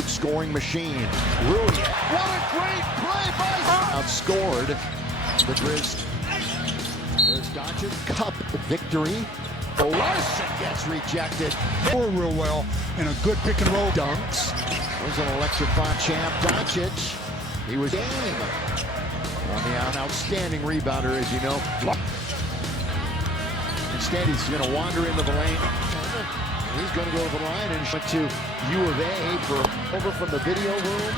absolute scoring machine. Rui, what a great play by outscored the Grizzlies. There's Doncic, cup victory. Larson gets rejected. Real well, and a good pick and roll. Dunks. There's an electrifying champ, Doncic. He was game. On the outstanding rebounder, as you know. Instead, he's going to wander into the lane. He's going to go to the line and went to U of A over from the video room.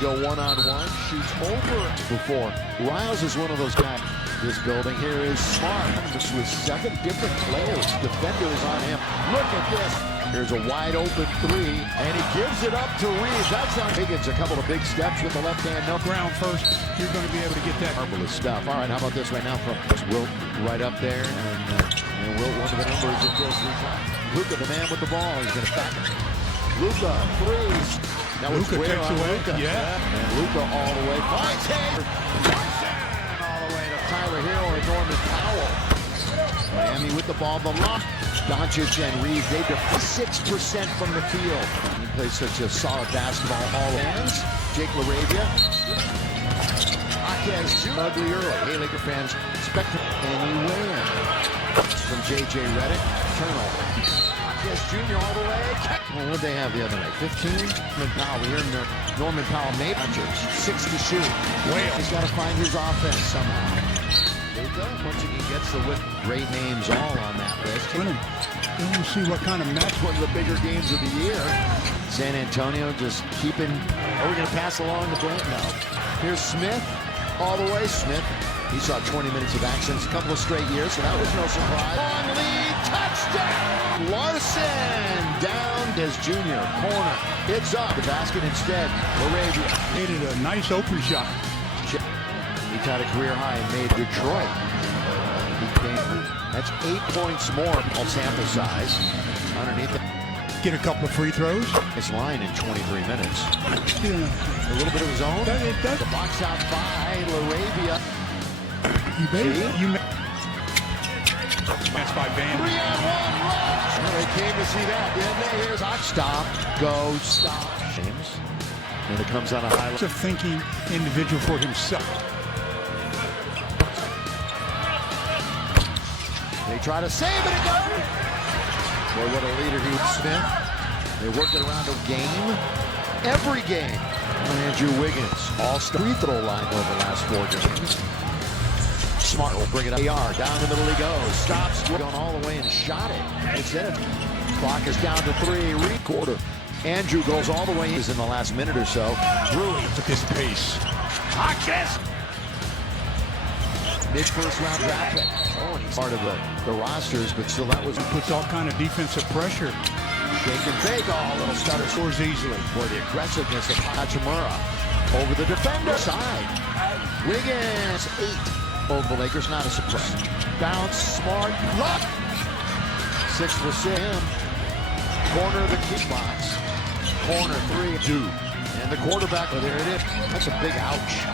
Go one-on-one, shoots over before. Riles is one of those guys. This building here is Smart. This was 7 different players. Defenders on him. Look at this. Here's a wide open 3, and he gives it up to Reeves. That's on Higgins. A couple of big steps with the left hand. No Ground first. You're going to be able to get that. Marvelous stuff. All right, how about this right now from Wilt right up there, and Wilt, one of the numbers that goes Luka, the man with the ball. He's going to back it. Luka, 3s. Now Luka takes away. Luka. Yeah. And Luka all the way. Finds him. All the way to Tyler Hero and Norman Powell. Miami with the ball. The lock. Doncic and Reeves, they defend 6% from the field. He plays such a solid basketball all hands. Jake LaRavia. Akez, ugly early. Hey, Laker fans, expect anywhere. From J.J. Redick. Turnover. Akez Jr. all the way. Well, what did they have the other night? 15? Norman Powell. We heard Norman Powell made 6 to shoot. Wales. He's got to find his offense somehow. Once again gets the whip. Great names all on that list. We'll see what kind of match. One of the bigger games of the year. San Antonio just keeping. Are we going to pass along the blame? No. Here's Smith all the way. Smith, he saw 20 minutes of action a couple of straight years, so that was no surprise. Long lead, touchdown! Larson down as Jr. Corner. It's up. The basket instead. LaRavia. Made it a nice open shot. He had a career high and made Detroit. That's 8 points more on sample size. Underneath it. Get a couple of free throws. His line in 23 minutes. Yeah. A little bit of his own. It does. The box out by LaRavia. You made That's by Van. 3-on-1 rush. Well, they came to see that, didn't they? Here's stop, go, stop. James. And it comes on a high. It's a thinking individual for himself. They try to save it again. Boy, what a leader he is, Smith. They work it around a game. Every game. Andrew Wiggins, all-star free throw line over the last 4 games. Smart will bring it up. AR, down the middle he goes. Stops, going all the way and shot it. Instead of clock is down to 3. Quarter. Andrew goes all the way. He's in the last minute or so. Rui At this pace. Hawkins. Mid-first round draft pick. Oh, and he's part of the rosters, but still that was. Puts all kind of defensive pressure. Shake and fake. Oh, little stutter. Scores easily. For the aggressiveness of Hachimura. Over the defender side. Wiggins, 8. Over the Lakers, not a surprise. Bounce, Smart, lock. 6 for Sim. Corner of the key box. Corner 3, 2. And the quarterback, oh, there it is. That's a big ouch.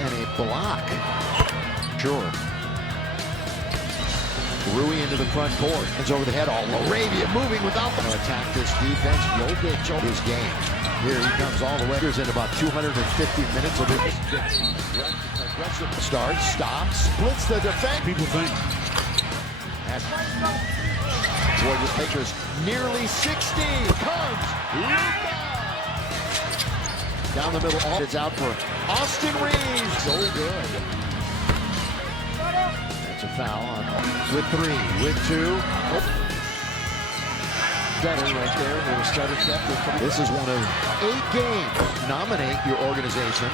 And a block. Sure. Rui into the front court. It's over the head. All LaRavia moving without them. Attack this defense. Jokic on his game. Here he comes all the way. Here's in about 250 minutes of it. Aggressive starts, stops, splits the defense. People think. Boy, the Lakers nearly 60. Comes Luka. Down the middle. It's out for Austin Reeves. So good. That's a foul on with 3, with 2. Better right there. This is one of 8 games. Nominate your organization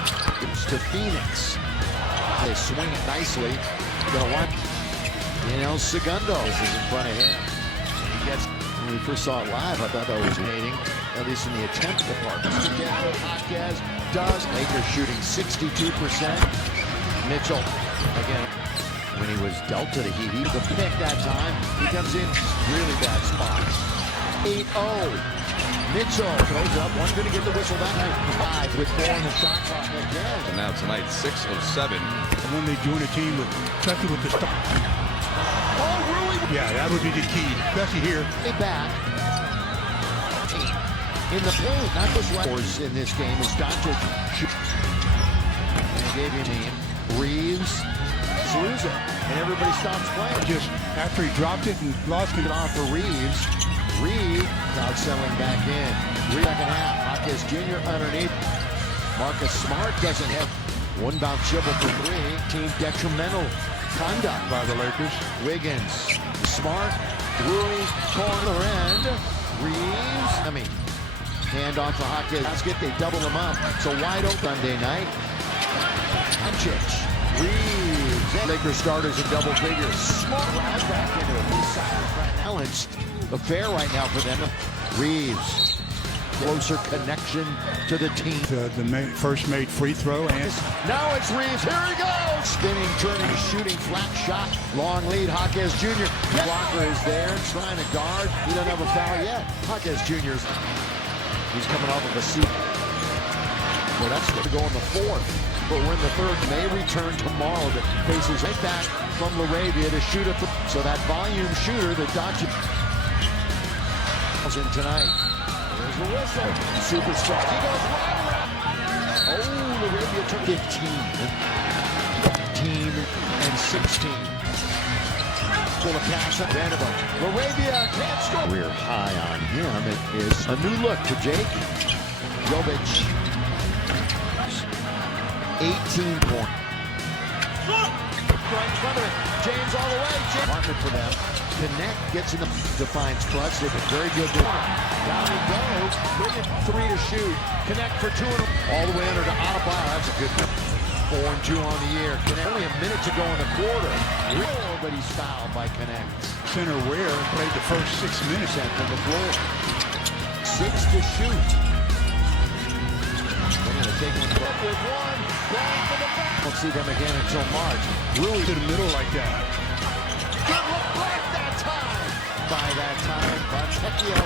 to Phoenix. They swing it nicely. Gonna watch. Segundo. This is in front of him. When we first saw it live, I thought that was hating, at least in the attempt department. Akez does. Lakers shooting 62%. Mitchell, again, when he was dealt to the Heat, he was a pick that time. He comes in really bad spots. 8-0. Mitchell throws up. One going to get the whistle that night. 5 with 4 in the shot clock again. And now tonight, 6 of 7. And when they join a team with, especially with the stuff. Oh, Rui. Yeah, that would be the key, especially here. Back. in the paint, not just right. In this game is Doncic. And gave you a name. Reeves lose it, and everybody stops playing. Just after he dropped it and lost it off for Reeves. Reeves out selling back in. Second half. Hawkins Jr. underneath. Marcus Smart doesn't have one bounce dribble for three. Team detrimental conduct by the Lakers. Wiggins, Smart, Rui, corner end. Reeves. Hand off to Hawkins. Basket. They double him up. So wide open Sunday night. Doncic. Reeves. Lakers starters in double figures. Smart round back into it. Balanced affair right now for them. Reeves. Closer connection to the team. The first made free throw. And now it's Reeves. Here he goes. Spinning, turning, shooting, flat shot. Long lead. Hawkins Jr. Blocker is there trying to guard. He doesn't have a foul yet. Hawkins Jr. He's coming off of a seat. Well, that's going to go in the fourth. But we're in the third. May return tomorrow to faces right back from LaRavia to shoot it. So that volume shooter that Doncic in tonight. There's the whistle. Super strong. He goes right around. Oh, LaRavia took 15 and 16. Full of pass at Vanderbilt. LaRavia can't score. Career high on him. It is a new look to Jake. Jovic. 18 points. Right in front of it. James all the way. Market for them. Connect gets in the defines clutch. They've been very good. Down he goes. Bring it three to shoot. Connect for two and all the way under to Adebayo. That's a good 4 and 2 on the year. Connect. Only a minute to go in the quarter. But he's fouled by Connect. Center Ware played the first 6 minutes from the floor. 6 to shoot. They're going to take one with one. Won't see them again until March. Really to the middle like that. Good look right that time. By that time, Fontecchio.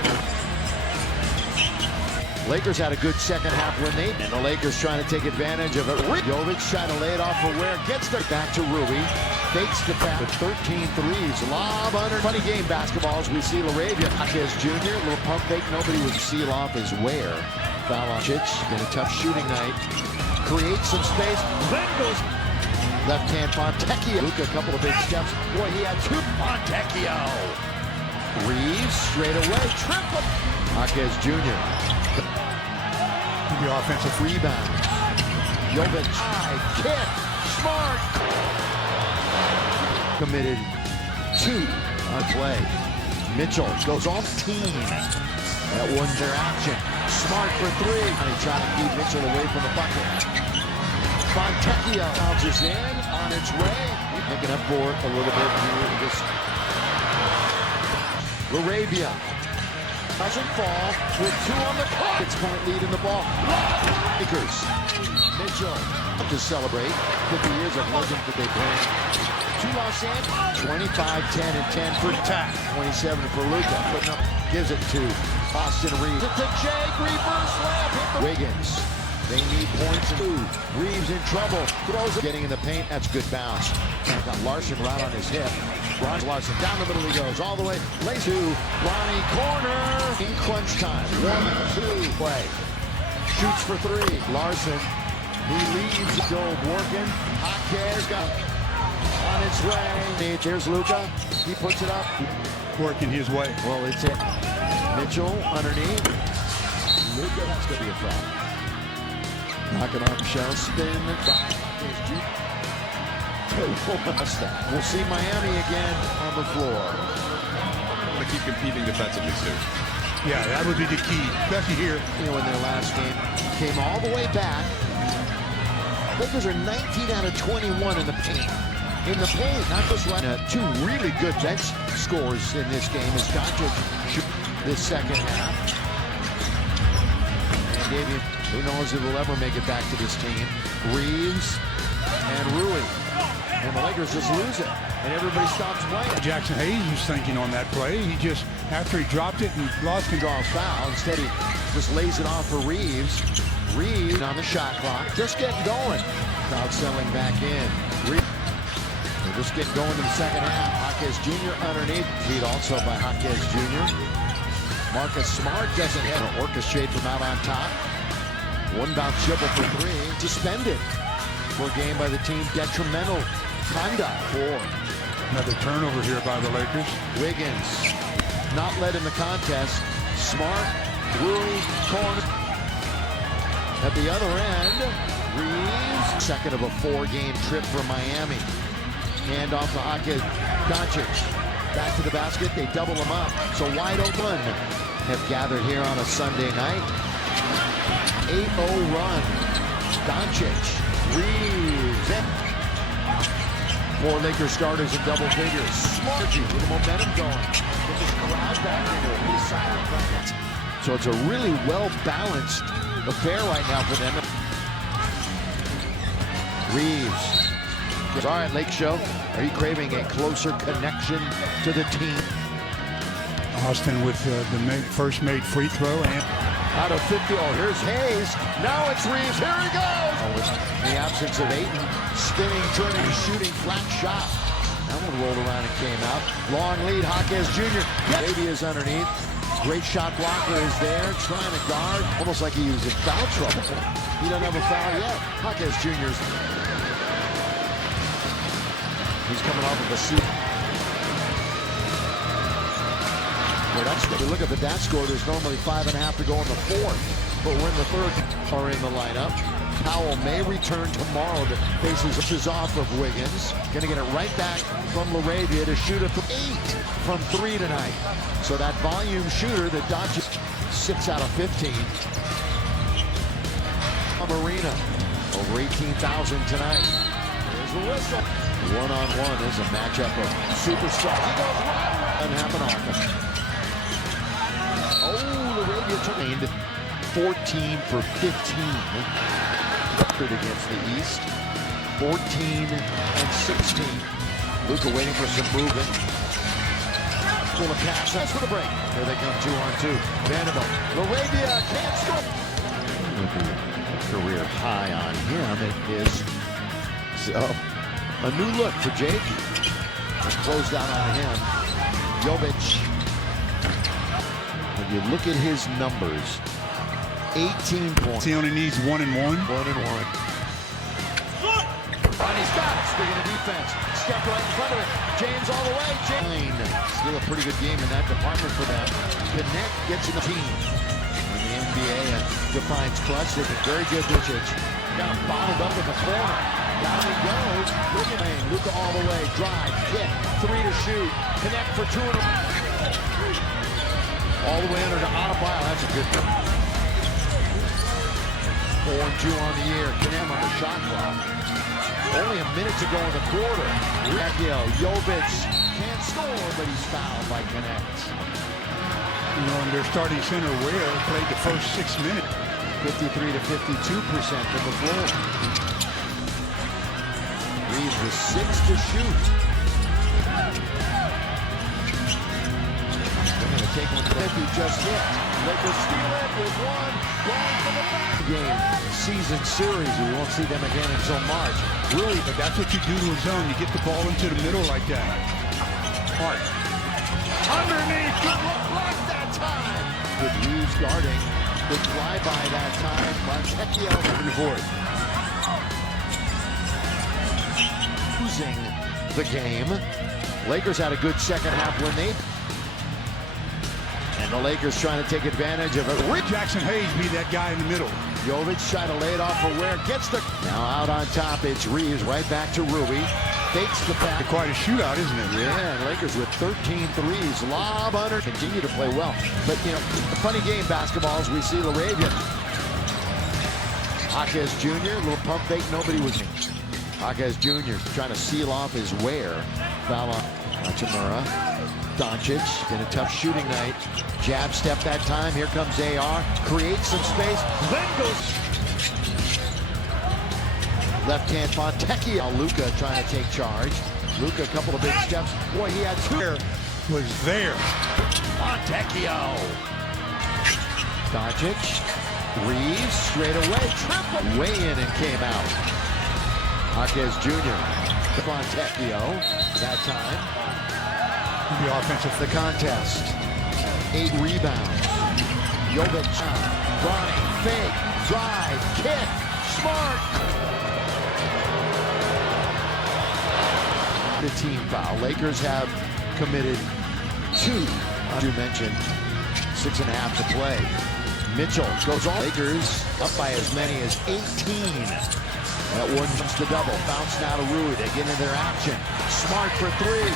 Lakers had a good second half when and the Lakers trying to take advantage of it. Jovic trying to lay it off for Ware. Gets the back to Rui. Fakes the back with 13 threes. Lob under. Funny game basketball as we see LaRavia. Hawkins Jr. A little pump fake. Nobody would seal off his Ware. Foul on Chich. Been a tough shooting night. Creates some space. Then goes left hand Fontecchio. Luka, a couple of big steps. Boy, he had two. Fontecchio. Reeves straight away. Triple. Hawkins Jr. The offensive rebound. Jovic. Kick. Smart. Committed 2 on play. Mitchell goes off team. That wasn't their action. Smart for 3. And he trying to keep Mitchell away from the bucket. Fontecchio bounces in on its way. Making up for it a little bit here. LaRavia doesn't fall with 2 on the clock. 6-point lead in the ball. Lakers. Mitchell to celebrate 50 years of legend that they bring. To Los Angeles. 25, 10, and 10 for attack. 27 for Luka. Putting up, gives it to Austin Reeves. It's a Jake reverse layup. Wiggins. They need points. Reeves in trouble. Throws it. Getting in the paint. That's good bounce. Got Larson right on his hip. Ron Larson down the middle he goes. All the way. Lays to Ronnie corner. In crunch time. 1-2 play. Shoots for 3. Larson. He leaves. Gold working. Hawkins got on its way. There's Luka. He puts it up. Working his way. Well, it's it. Mitchell underneath. Luka, that's going to be a foul. Knocking off shell spin. We'll see Miami again on the floor. To keep competing defensively, too. Yeah, that would be the key, especially here. You know, in their last game, came all the way back. Lakers are 19 out of 21 in the paint. In the paint, not just right. 2 really good bench scores in this game as Doncic this second half. And gave you, who knows if he'll ever make it back to this team. Reeves and Rui. And the Lakers just lose it. And everybody stops playing. Jackson Hayes was thinking on that play. He just, after he dropped it and lost control, foul. Instead, he just lays it off for Reeves. Reeves on the shot clock. Just getting going. Crowd selling back in. They're just getting going to the second half. Hawkins Jr. underneath. Lead also by Hawkins Jr. Marcus Smart doesn't hit. Orchestrate from out on top. One bounce dribble for three. Suspended for a game by the team. Detrimental conduct for. Another turnover here by the Lakers. Wiggins not led in the contest. Smart, Rui, corner. At the other end, Reeves. Second of a four-game trip for Miami. Hand off to Ake Doncic. Back to the basket. They double him up. So wide open. Have gathered here on a Sunday night. 8-0 run. Doncic. Reeves. Four Lakers starters in double figures. Smart with the momentum going. Get this crowd back into it. He's silent. So it's a really well-balanced affair right now for them. Reeves. All right, Lake Show. Are you craving a closer connection to the team? Austin with the first made free throw. And out of 50. Oh, here's Hayes. Now it's Reeves. Here he goes. Oh, with the absence of Ayton. Spinning, turning, shooting, flat shot. That one rolled around and came out. Long lead. Hawkes Jr. Baby is underneath. Great shot blocker is there. Trying to guard. Almost like he was in foul trouble. He doesn't have a foul yet. Hawkes Jr.'s. He's coming off of a seat. Well, that's good. Look at that score. There's normally 5.5 to go in the fourth. But we're in the third. Are in the lineup. Powell may return tomorrow to faces off of Wiggins. Going to get it right back from LaRavia to shoot it from 8 from 3 tonight. So that volume shooter that Doncic 6 out of 15. Arena over 18,000 tonight. There's the whistle. One-on-one is a matchup of superstar. He goes right. Doesn't happen often. Oh, LaRavia trained 14 for 15. Record against the East. 14 and 16. Luka waiting for some movement. Full of pass. That's for the break. Here they come 2-on-2. Vanderbilt. LaRavia can't score. Career high on him. It is. So. A new look for Jake. Just closed out on him. Jovic. When you look at his numbers, 18 points. He only needs 1 and 1. 1 and 1. And he's got it. Speaking of defense, step right in front of it. James all the way. James. Still a pretty good game in that department for them. Connect gets in the team. When the NBA defines clutch, they've been very good with it. Got him bottled up in the corner. Down he goes. Luka all the way. Drive. Kick. 3 to shoot. Connect for 2 and all the way under to Adebayo. That's a good one. 4 and 2 on the year. Connect on the shot clock. Only a minute to go in the quarter. Rekio. Jovic can't score, but he's fouled by Connect. You know, and their starting center Ware played the first 6 minutes. 53 to 52% from the floor. Reeves with 6 to shoot. They're going to take one to he just hit. Lakers steal it with one. Going for the back. Game, season series. We won't see them again until March. Really, but that's what you do to a zone. You get the ball into the middle like that. Hart. Underneath. Good look blocked that time. With Reeves guarding. Good flyby that time. Montecchio. Looking for it. Losing the game. Lakers had a good second half when they. And the Lakers trying to take advantage of it. Jackson Hayes be that guy in the middle. Jovic trying to lay it off for Ware. Gets the. Now out on top. It's Reeves right back to Rui. Fakes the pass. Quite a shootout, isn't it? Yeah, Lakers with 13 threes. Lob under. Continue to play well. But, you know, the funny game basketball is we see LaRavia. Hawkes Jr., little pump fake. Nobody was. Hawkes Jr. trying to seal off his Ware. Foul on Hachimura. Doncic, been a tough shooting night. Jab step that time. Here comes AR. Creates some space. Then goes. Left hand Montecchio. Luka trying to take charge. Luka, a couple of big steps. Boy, he had 2. Was there. Montecchio. Doncic. Reeves straight away. Triple. Way in and came out. Hawkes Jr. Montecchio that time. The offensive. The contest. 8 rebounds. Jovic. Bronny. Fake. Drive. Kick. Smart. The team foul. Lakers have committed 2. You mentioned 6.5 to play. Mitchell goes on. Lakers up by as many as 18. That one comes to double. Bounce now to Rui. They get into their action. Smart for 3.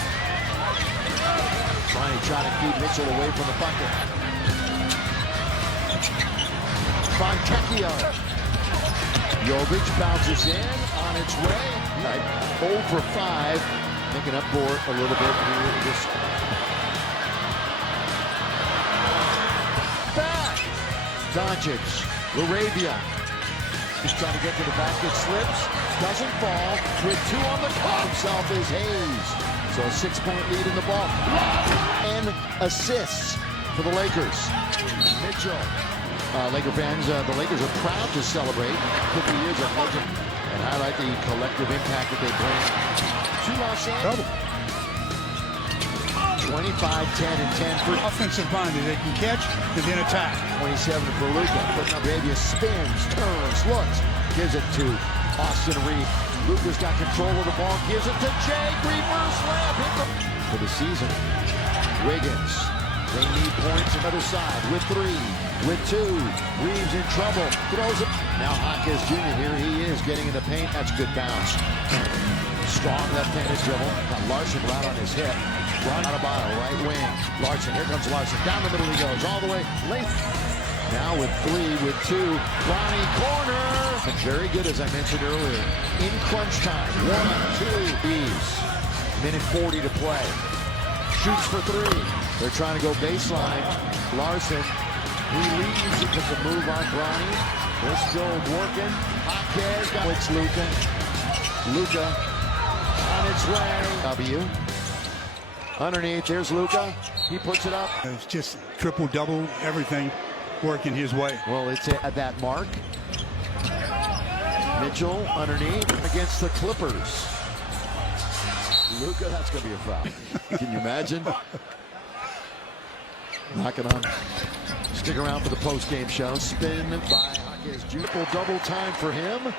Trying to keep Mitchell away from the bucket. Fontecchio. Jovic bounces in on its way. 0 for 5. Making up for it a little bit here. Back. Doncic. Laravia. Just trying to get to the basket. Slips. Doesn't fall. With 2 on the clock. Himself is Hayes. So a 6-point lead in the ball. And assists for the Lakers. Mitchell. Laker fans, the Lakers are proud to celebrate 50 years of legend and highlight the collective impact that they bring to Los Angeles. 25, 10, and 10 for Offensive line that they can catch and then attack. 27 for Luka. Putting up Arabia, spins, turns, looks, gives it to Austin Reeves. Luka's got control of the ball, gives it to Jake. Reverse layup for the season. Wiggins. They need points on the other side with 3, with 2. Reeves in trouble. Throws it. Now Hawkins Jr. here. He is getting in the paint. That's good bounce. Strong left-handed dribble. Got Larson right on his hip. Run out of bottle, right wing. Larson, here comes Larson. Down the middle he goes, all the way late. Now with 3, with 2. Bronny corner. And very good, as I mentioned earlier. In crunch time. 1, 2. Reeves. Minute 40 to play. Shoots for 3. They're trying to go baseline. Larson. He leaves. He puts a move on Bronny. They're still working. Hawkins. It's Luka. Luka on its way. W. Underneath, there's Luka. He puts it up. It's just triple-double, everything working his way. Well, it's at that mark. Mitchell underneath against the Clippers. Luka, that's going to be a foul. Can you imagine? Knocking on. Stick around for the post-game show. Spin by Hawkins. Double time for him.